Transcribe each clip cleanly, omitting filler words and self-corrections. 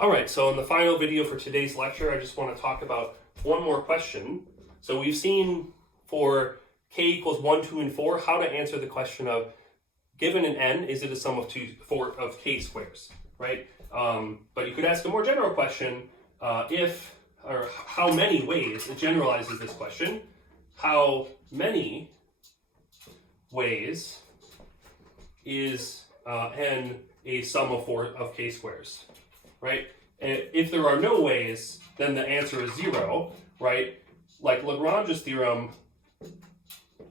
All right, so in the final video for today's lecture, I just want to talk about one more question. So we've seen for k equals 1, 2, and 4, how to answer the question of, given an n, is it a sum of k squares, right? But you could ask a more general question, how many ways, it generalizes this question, how many ways is n a sum of k squares, right? And if there are no ways, then the answer is 0, right? Like Lagrange's theorem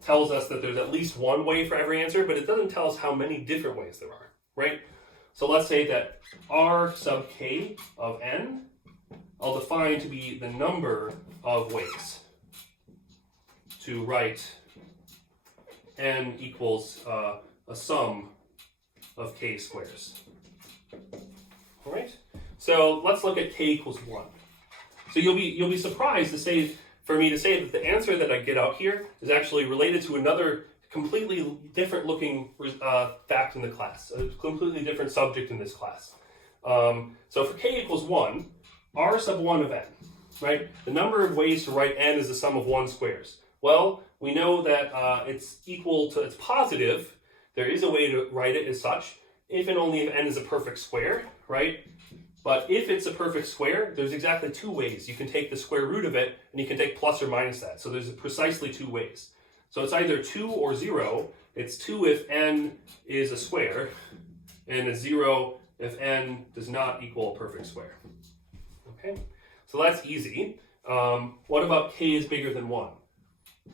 tells us that there's at least one way for every answer, but it doesn't tell us how many different ways there are, right? So let's say that r sub k of n, I'll define to be the number of ways to write n equals a sum of k squares. All right. So let's look at k equals 1. So you'll be surprised for me to say that the answer that I get out here is actually related to another completely different looking fact in the class, a completely different subject in this class. So for k equals 1, r sub 1 of n, right? The number of ways to write n is the sum of 1 squares. Well, we know that it's positive. There is a way to write it as such, if and only if n is a perfect square, right? But if it's a perfect square, there's exactly 2 ways. You can take the square root of it, and you can take plus or minus that. So there's precisely 2 ways. So it's either 2 or 0. It's 2 if n is a square, and it's 0 if n does not equal a perfect square. Okay, so that's easy. What about k is bigger than 1?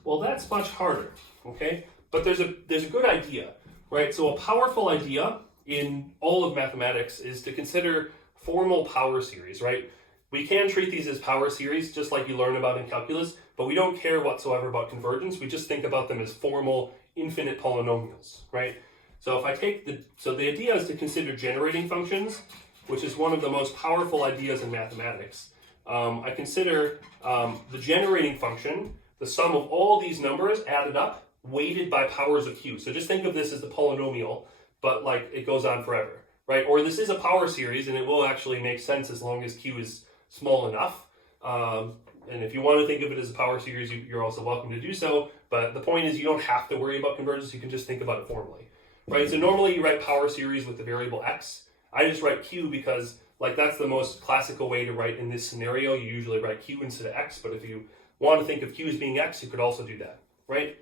Well, that's much harder, okay? But there's a good idea, right? So a powerful idea in all of mathematics is to consider formal power series, right? We can treat these as power series, just like you learn about in calculus, but we don't care whatsoever about convergence. We just think about them as formal, infinite polynomials, right? So if I take the idea is to consider generating functions, which is one of the most powerful ideas in mathematics. I consider the generating function, the sum of all these numbers added up, weighted by powers of q. So just think of this as the polynomial, but like it goes on forever, right? Or this is a power series, and it will actually make sense as long as q is small enough. And if you want to think of it as a power series, you're also welcome to do so. But the point is you don't have to worry about convergence. You can just think about it formally, right? So normally you write power series with the variable x. I just write q because like that's the most classical way to write in this scenario. You usually write q instead of x, but if you want to think of q as being x, you could also do that, right?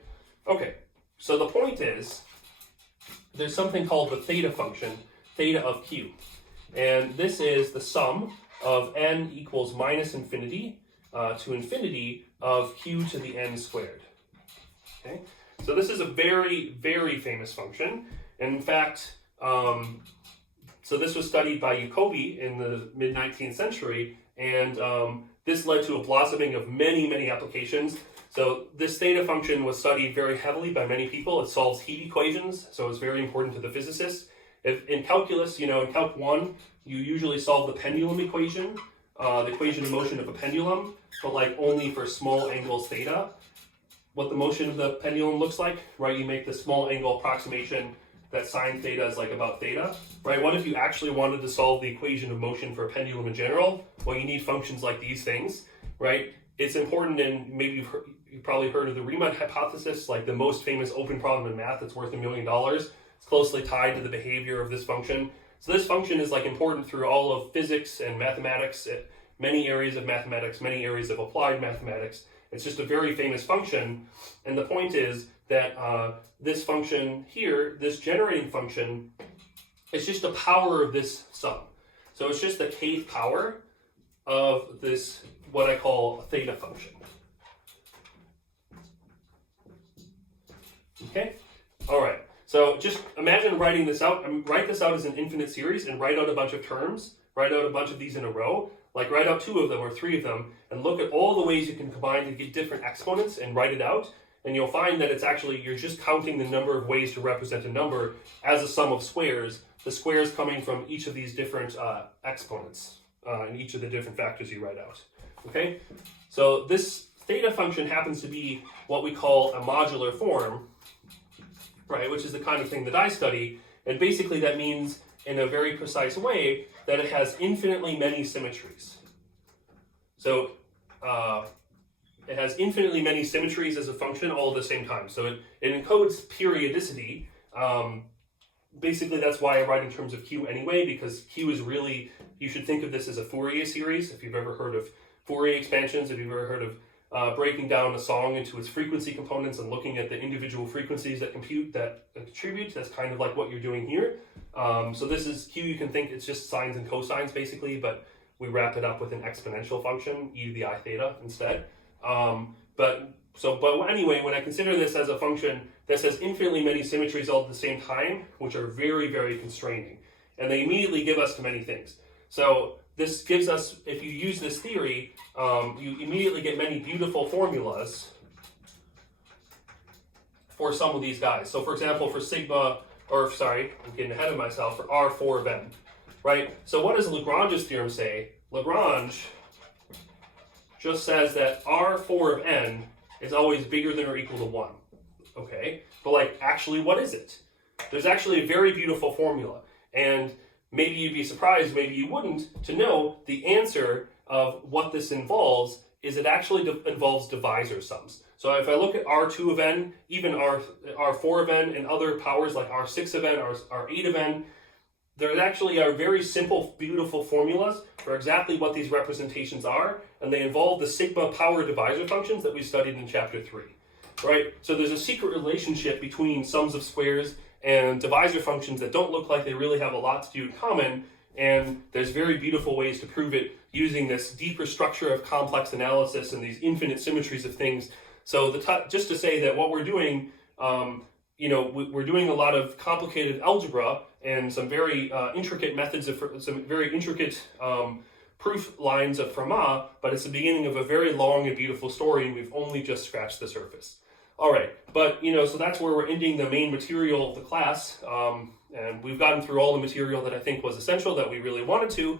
Okay, so the point is there's something called the theta function, theta of q. And this is the sum of n equals minus infinity to infinity of q to the n squared. Okay, so this is a very, very famous function. And in fact, so this was studied by Jacobi in the mid-19th century, and this led to a blossoming of many, many applications. So this theta function was studied very heavily by many people. It solves heat equations, so it's very important to the physicists. If in calculus, in Calc 1, you usually solve the pendulum equation, the equation of motion of a pendulum, but like only for small angles theta. What the motion of the pendulum looks like, right? You make the small angle approximation that sine theta is like about theta, right? What if you actually wanted to solve the equation of motion for a pendulum in general? Well, you need functions like these things, right? It's important, and maybe you've probably heard of the Riemann hypothesis, like the most famous open problem in math that's worth $1 million. It's closely tied to the behavior of this function. So this function is like important through all of physics and mathematics, many areas of mathematics, many areas of applied mathematics. It's just a very famous function. And the point is that this function here, this generating function, is just the power of this sum. So it's just the kth power of this, what I call a theta function. Okay? All right. So just imagine writing this out. Write this out as an infinite series and write out a bunch of terms. Write out a bunch of these in a row. Like write out 2 of them or 3 of them and look at all the ways you can combine to get different exponents and write it out. And you'll find that it's actually, you're just counting the number of ways to represent a number as a sum of squares, the squares coming from each of these different exponents in each of the different factors you write out. Okay? So this theta function happens to be what we call a modular form, right, which is the kind of thing that I study. And basically that means, in a very precise way, that it has infinitely many symmetries. So it has infinitely many symmetries as a function all at the same time. So it encodes periodicity. Basically, that's why I write in terms of Q anyway, because Q is really, you should think of this as a Fourier series. If you've ever heard of Fourier expansions, if you've ever heard of breaking down a song into its frequency components and looking at the individual frequencies that contribute, that's kind of like what you're doing here. So this is Q, you can think it's just sines and cosines basically, but we wrap it up with an exponential function, e to the I theta instead. But anyway, when I consider this as a function that has infinitely many symmetries all at the same time, which are very, very constraining, and they immediately give us to many things. So this gives us, if you use this theory, you immediately get many beautiful formulas for some of these guys. So for example, for sigma, or sorry, I'm getting ahead of myself, for R4 of n, right? So what does Lagrange's theorem say? Lagrange just says that R4 of n is always bigger than or equal to 1. Okay, but like, actually, what is it? There's actually a very beautiful formula, and maybe you'd be surprised, maybe you wouldn't, to know the answer of what this involves is it actually involves divisor sums. So if I look at R2 of n, even R4 of n, and other powers like R6 of n, R8 of n, there actually are very simple, beautiful formulas for exactly what these representations are, and they involve the sigma power divisor functions that we studied in chapter 3. Right? So there's a secret relationship between sums of squares and divisor functions that don't look like they really have a lot to do in common, and there's very beautiful ways to prove it using this deeper structure of complex analysis and these infinite symmetries of things. So just to say that what we're doing, we're doing a lot of complicated algebra and some very intricate methods of some very intricate proof lines of Fermat, but it's the beginning of a very long and beautiful story, and we've only just scratched the surface. All right, but so that's where we're ending the main material of the class, and we've gotten through all the material that I think was essential, that we really wanted to.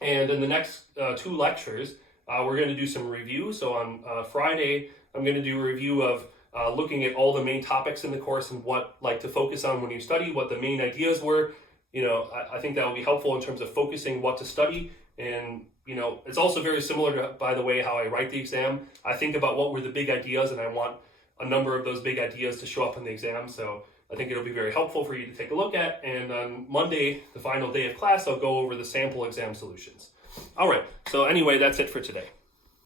And in the next 2 lectures, we're going to do some review. So on Friday, I'm going to do a review of looking at all the main topics in the course and what to focus on when you study, what the main ideas were. I think that will be helpful in terms of focusing what to study. And it's also very similar to, by the way, how I write the exam. I think about what were the big ideas, and I want a number of those big ideas to show up in the exam. So I think it'll be very helpful for you to take a look at. And on Monday, the final day of class, I'll go over the sample exam solutions. All right, so anyway, that's it for today.